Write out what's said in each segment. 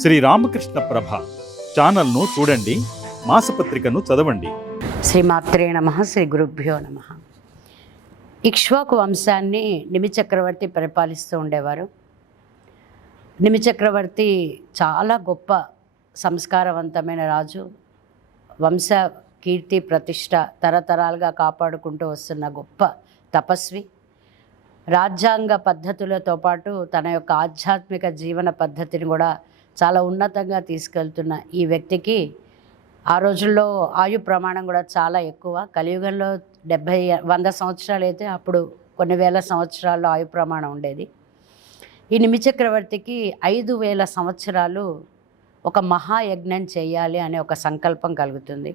శ్రీ రామకృష్ణ ప్రభ ఛానల్ను చూడండి మాసపత్రికను చదవండి. శ్రీ మాత్రే నమ శ్రీ గురుభ్యో నమ. ఇక్ష్వాకు వంశాన్ని నిమి చక్రవర్తి పరిపాలిస్తూ ఉండేవారు. నిమి చక్రవర్తి చాలా గొప్ప సంస్కారవంతమైన రాజు. వంశ కీర్తి ప్రతిష్ట తరతరాలుగా కాపాడుకుంటూ వస్తున్న గొప్ప తపస్వి. రాజ్యాంగ పద్ధతులతో పాటు తన యొక్క ఆధ్యాత్మిక జీవన పద్ధతిని కూడా చాలా ఉన్నతంగా తీసుకెళ్తున్న ఈ వ్యక్తికి ఆ రోజుల్లో ఆయు ప్రమాణం కూడా చాలా ఎక్కువ. కలియుగంలో డెబ్భై వంద సంవత్సరాలు అయితే అప్పుడు కొన్ని వేల సంవత్సరాల్లో ఆయు ప్రమాణం ఉండేది. ఈ నిమి చక్రవర్తికి ఐదు వేల సంవత్సరాలు ఒక మహాయజ్ఞం చేయాలి అనే ఒక సంకల్పం కలుగుతుంది.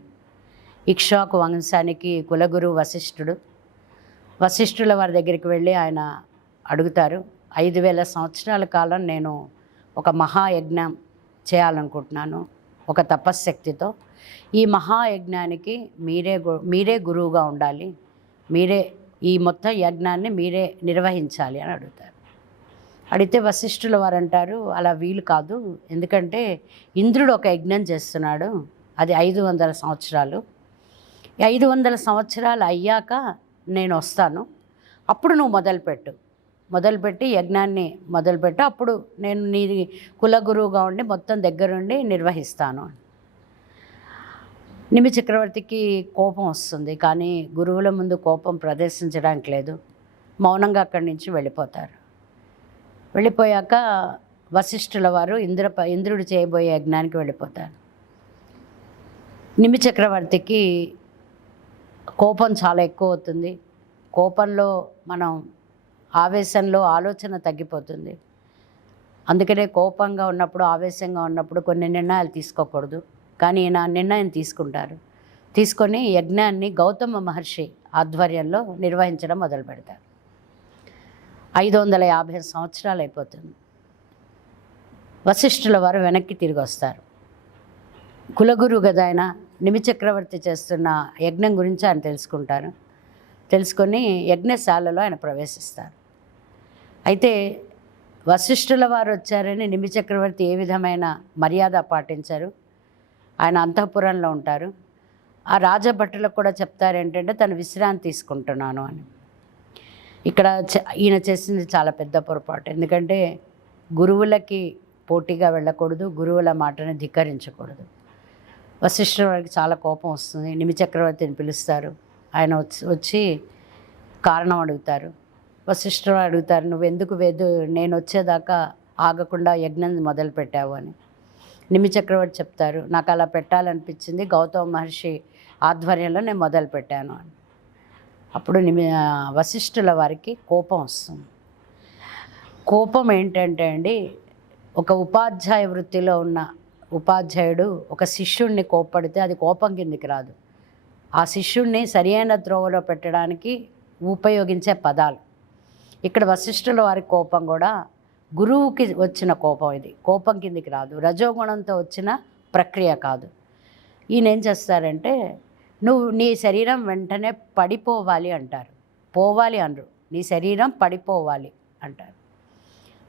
ఇక్ష్వాకు వంశానికి కులగురు వశిష్ఠుడు. వశిష్ఠుల వారి దగ్గరికి వెళ్ళి ఆయన అడుగుతారు ఐదు వేల సంవత్సరాల కాలం నేను ఒక మహాయజ్ఞం చేయాలనుకుంటున్నాను ఒక తపశ్శక్తితో. ఈ మహాయజ్ఞానికి మీరే గు- మీరే గురువుగా ఉండాలి మీరే ఈ మొత్తం యజ్ఞాన్ని మీరే నిర్వహించాలి అని అడుగుతారు. అడిగితే వశిష్ఠుల వారు అంటారు అలా వీలు కాదు ఎందుకంటే ఇంద్రుడు ఒక యజ్ఞం చేస్తున్నాడు అది ఐదు వందల సంవత్సరాలు. ఐదు వందల సంవత్సరాలు అయ్యాక నేను వస్తాను అప్పుడు నువ్వు మొదలుపెట్టు. మొదలుపెట్టి యజ్ఞాన్ని మొదలుపెట్టి. అప్పుడు నేను నీ కుల గురువుగా ఉండి మొత్తం దగ్గరుండి నిర్వహిస్తాను. నిమి చక్రవర్తికి కోపం వస్తుంది. కానీ గురువుల ముందు కోపం ప్రదర్శించడానికి లేదు. మౌనంగా అక్కడి నుంచి వెళ్ళిపోతారు. వెళ్ళిపోయాక వశిష్ఠుల వారు ఇంద్ర ఇంద్రుడు చేయబోయే యజ్ఞానికి వెళ్ళిపోతారు. నిమి చక్రవర్తికి కోపం చాలా ఎక్కువ అవుతుంది. కోపంలో మనం ఆవేశంలో ఆలోచన తగ్గిపోతుంది. అందుకనే కోపంగా ఉన్నప్పుడు ఆవేశంగా ఉన్నప్పుడు కొన్ని నిర్ణయాలు తీసుకోకూడదు. కానీ ఈయన నిర్ణయం తీసుకుంటారు. తీసుకొని యజ్ఞాన్ని గౌతమ మహర్షి ఆధ్వర్యంలో నిర్వహించడం మొదలు పెడతారు. ఐదు వందల యాభై సంవత్సరాలు అయిపోతుంది. వశిష్ఠుల వారు వెనక్కి తిరిగి వస్తారు. కులగురు కదా ఆయన నిమిచక్రవర్తి చేస్తున్న యజ్ఞం గురించి ఆయన తెలుసుకుంటారు. తెలుసుకొని యజ్ఞశాలలో ఆయన ప్రవేశిస్తారు. అయితే వశిష్ఠుల వారు వచ్చారని నిమి చక్రవర్తి ఏ విధమైన మర్యాద పాటించారు. ఆయన అంతఃపురంలో ఉంటారు. ఆ రాజభటులకు కూడా చెప్తారు ఏంటంటే తను విశ్రాంతి తీసుకుంటున్నాను అని. ఇక్కడ చ- ఈయన చేసింది చాలా పెద్ద పొరపాటు. ఎందుకంటే గురువులకి పోటీగా వెళ్ళకూడదు గురువుల మాటని ధిక్కరించకూడదు. వశిష్ఠుల వారికి చాలా కోపం వస్తుంది. నిమి చక్రవర్తిని పిలుస్తారు. ఆయన వచ్చి వచ్చి కారణం అడుగుతారు. వశిష్ఠుడు అడుగుతారు నువ్వు ఎందుకు వేదు? నేను వచ్చేదాకా ఆగకుండా యజ్ఞం మొదలు పెట్టావు అని. నిమి చక్రవర్తి చెప్తారు నాకు అలా పెట్టాలనిపించింది గౌతమ మహర్షి ఆధ్వర్యంలో నేను మొదలు పెట్టాను అని. అప్పుడు నిమి వశిష్ఠుల వారికి కోపం వస్తుంది. కోపం ఏంటంటే అండి ఒక ఉపాధ్యాయ వృత్తిలో ఉన్న ఉపాధ్యాయుడు ఒక శిష్యుణ్ణి కోప్పడితే అది కోపం కిందికి రాదు. ఆ శిష్యుణ్ణి సరియైన త్రోవలో పెట్టడానికి ఉపయోగించే పదాలు. ఇక్కడ వశిష్ఠుల వారి కోపం కూడా గురువుకి వచ్చిన కోపం ఇది. కోపం కిందికి రాదు. రజోగుణంతో వచ్చిన ప్రక్రియ కాదు. ఈయన ఏం చేస్తారంటే నువ్వు నీ శరీరం వెంటనే పడిపోవాలి అంటారు. పోవాలి అనరు. నీ శరీరం పడిపోవాలి అంటారు.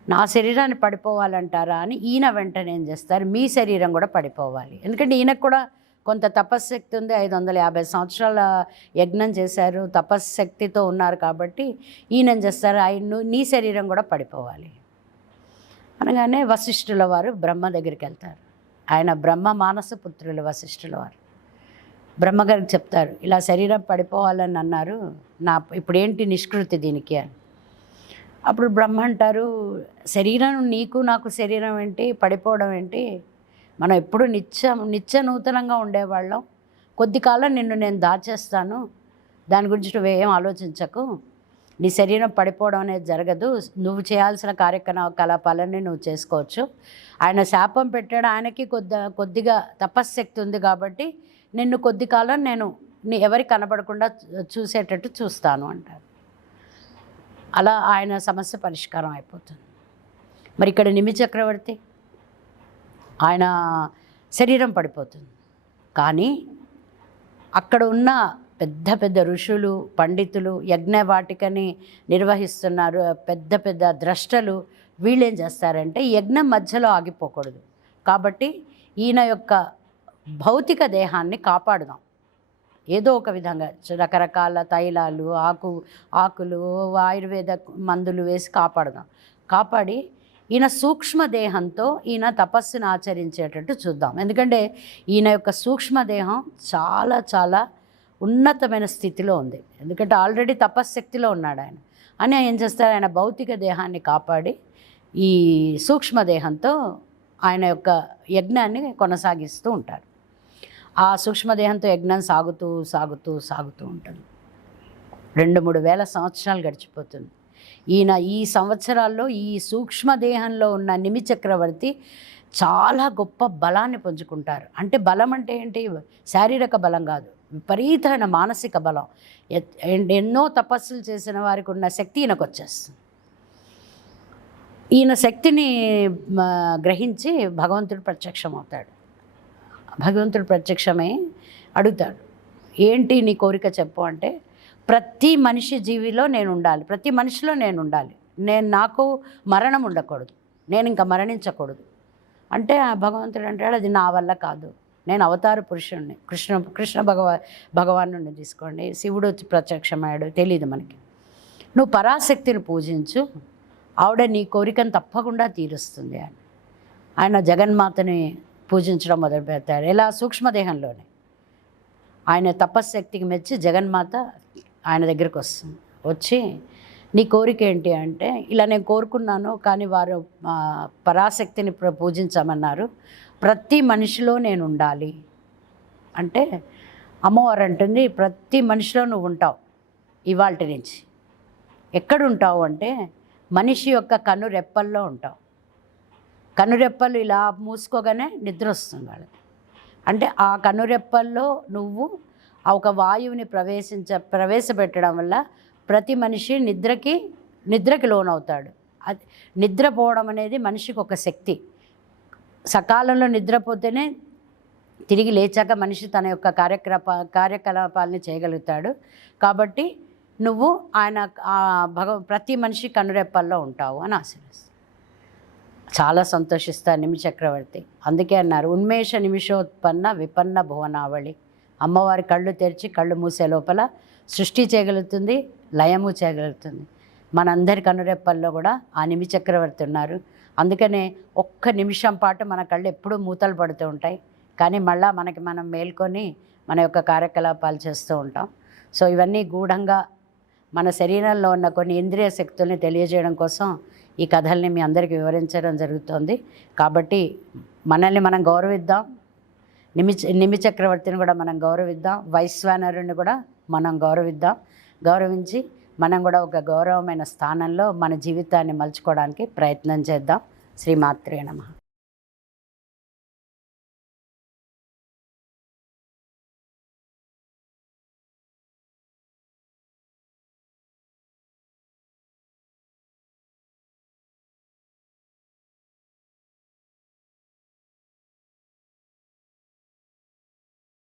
నా శరీరాన్ని పడిపోవాలంటారా అని ఈయన వెంటనే ఏం చేస్తారు? మీ శరీరం కూడా పడిపోవాలి ఎందుకంటే ఈయనకు కూడా కొంత తపశ్శక్తి ఉంది. ఐదు వందల యాభై సంవత్సరాల యజ్ఞం చేశారు. తపశ్శక్తితో ఉన్నారు కాబట్టి ఈయన చేస్తారు? ఆయన నీ శరీరం కూడా పడిపోవాలి. అనగానే వశిష్ఠుల వారు బ్రహ్మ దగ్గరికి వెళ్తారు. ఆయన బ్రహ్మ మానస పుత్రులు వశిష్ఠుల వారు. బ్రహ్మగారికి చెప్తారు ఇలా శరీరం పడిపోవాలని అన్నారు. నా ఇప్పుడేంటి నిష్కృతి దీనికి? అని. అప్పుడు బ్రహ్మ అంటారు శరీరం నీకు నాకు శరీరం ఏంటి? పడిపోవడం ఏంటి? మనం ఎప్పుడు నిత్యం నిత్య నూతనంగా ఉండేవాళ్ళం. కొద్ది కాలం నిన్ను నేను దాచేస్తాను. దాని గురించి నువ్వేం ఆలోచించకు. నీ శరీరం పడిపోవడం అనేది జరగదు. నువ్వు చేయాల్సిన కార్యకలాపాలన్నీ నువ్వు చేసుకోవచ్చు. ఆయన శాపం పెట్టాడు. ఆయనకి కొద్ది కొద్దిగా తపశ్శక్తి ఉంది కాబట్టి నిన్ను కొద్ది కాలం నేను నీ ఎవరి కనబడకుండా చూసేటట్టు చూస్తాను అంటారు. అలా ఆయన సమస్య పరిష్కారం అయిపోతుంది. మరి ఇక్కడ నిమి చక్రవర్తి ఆయన శరీరం పడిపోతుంది. కానీ అక్కడ ఉన్న పెద్ద పెద్ద ఋషులు పండితులు యజ్ఞవాటికని నిర్వహిస్తున్నారు. పెద్ద పెద్ద ద్రష్టలు వీళ్ళేం చేస్తారంటే యజ్ఞం మధ్యలో ఆగిపోకూడదు. కాబట్టి ఈయన యొక్క భౌతిక దేహాన్ని కాపాడుదాం. ఏదో ఒక విధంగా రకరకాల తైలాలు ఆకు ఆకులు ఆయుర్వేద మందులు వేసి కాపాడదాం. కాపాడి ఈయన సూక్ష్మదేహంతో ఈయన తపస్సును ఆచరించేటట్టు చూద్దాం. ఎందుకంటే ఈయన యొక్క సూక్ష్మదేహం చాలా చాలా ఉన్నతమైన స్థితిలో ఉంది. ఎందుకంటే ఆల్రెడీ తపశ్శక్తిలో ఉన్నాడు ఆయన. అని ఏం చేస్తారు? ఆయన భౌతిక దేహాన్ని కాపాడి ఈ సూక్ష్మదేహంతో ఆయన యొక్క యజ్ఞాన్ని కొనసాగిస్తూ ఉంటారు ఆ సూక్ష్మదేహంతో యజ్ఞం సాగుతూ సాగుతూ సాగుతూ ఉంటుంది. రెండు మూడు వేల సంవత్సరాలు గడిచిపోతుంది. ఈయన ఈ సంవత్సరాల్లో ఈ సూక్ష్మదేహంలో ఉన్న నిమి చక్రవర్తి చాలా గొప్ప బలాన్ని పుంజుకుంటారు. అంటే బలం అంటే ఏంటి? శారీరక బలం కాదు. విపరీతమైన మానసిక బలం. ఎ- ఎన్నో తపస్సులు చేసిన వారికి ఉన్న శక్తి ఈయనకు వచ్చేస్తుంది. ఈయన శక్తిని గ్రహించి భగవంతుడు ప్రత్యక్షం అవుతాడు భగవంతుడు ప్రత్యక్షమై అడుగుతాడు. ఏంటి నీ కోరిక చెప్పు అంటే ప్రతి మనిషి జీవిలో నేను ఉండాలి ప్రతి మనిషిలో నేను ఉండాలి నేను నాకు మరణం ఉండకూడదు. నేను ఇంకా మరణించకూడదు. అంటే ఆ భగవంతుడు అంటాడు అది నా వల్ల కాదు. నేను అవతార పురుషుణ్ణి. కృష్ణ కృష్ణ భగవా భగవాను తీసుకోండి. శివుడు వచ్చి ప్రత్యక్షమయ్యాడు. తెలియదు మనకి. నువ్వు పరాశక్తిని పూజించు. ఆవిడ నీ కోరికను తప్పకుండా తీరుస్తుంది అని. ఆయన జగన్మాతని పూజించడం మొదలు పెడతాడు. ఇలా సూక్ష్మదేహంలోనే. ఆయన తపశ్శక్తికి మెచ్చి జగన్మాత ఆయన దగ్గరికి వస్తుంది. వచ్చి నీ కోరిక ఏంటి? అంటే ఇలా నేను కోరుకున్నాను కానీ వారు పరాశక్తిని పూజించమన్నారు. ప్రతి మనిషిలో నేను ఉండాలి. అంటే అమ్మవారు అంటుంది ప్రతి మనిషిలో నువ్వు ఉంటావు ఇవాళ నుంచి. ఎక్కడ ఉంటావు అంటే మనిషి యొక్క కనురెప్పల్లో ఉంటావు. కనురెప్పలు ఇలా మూసుకోగానే నిద్ర వస్తుంది వాళ్ళకి. అంటే ఆ కనురెప్పల్లో నువ్వు ఆ ఒక వాయువుని ప్రవేశించ ప్రవేశపెట్టడం వల్ల ప్రతి మనిషి నిద్రకి నిద్రకి లోనవుతాడు. అది నిద్రపోవడం అనేది మనిషికి ఒక శక్తి. సకాలంలో నిద్రపోతేనే తిరిగి లేచాక మనిషి తన యొక్క కార్యకలాప కార్యకలాపాలని చేయగలుగుతాడు. కాబట్టి నువ్వు ఆయన ఆ భగ ప్రతి మనిషి కనురెప్పల్లో ఉంటావు అని ఆశీర్వదిస్తాను చాలా సంతోషిస్తారు నిమి చక్రవర్తి. అందుకే అన్నారు ఉన్మేష నిమిషోత్పన్న విపన్న భువనావళి. అమ్మవారి కళ్ళు తెరిచి కళ్ళు మూసే లోపల సృష్టి చేయగలుగుతుంది లయము చేయగలుగుతుంది. మనందరి కనురెప్పల్లో కూడా ఆ నిమి చక్రవర్తి ఉన్నారు. అందుకనే ఒక్క నిమిషం పాటు మన కళ్ళు ఎప్పుడూ మూతలు పడుతూ ఉంటాయి. కానీ మళ్ళా మనకి మనం మేల్కొని మన యొక్క కార్యకలాపాలు చేస్తూ ఉంటాం. సో ఇవన్నీ గూఢంగా మన శరీరంలో ఉన్న కొన్ని ఇంద్రియ శక్తుల్ని తెలియజేయడం కోసం ఈ కథల్ని మీ అందరికీ వివరించడం జరుగుతోంది. కాబట్టి మనల్ని మనం గౌరవిద్దాం. నిమి నిమి చక్రవర్తిని కూడా మనం గౌరవిద్దాం. వైశ్వానరుని కూడా మనం గౌరవిద్దాం. గౌరవించి మనం కూడా ఒక గౌరవమైన స్థానంలో మన జీవితాన్ని మలుచుకోవడానికి ప్రయత్నం చేద్దాం. శ్రీమాత్రే నమ.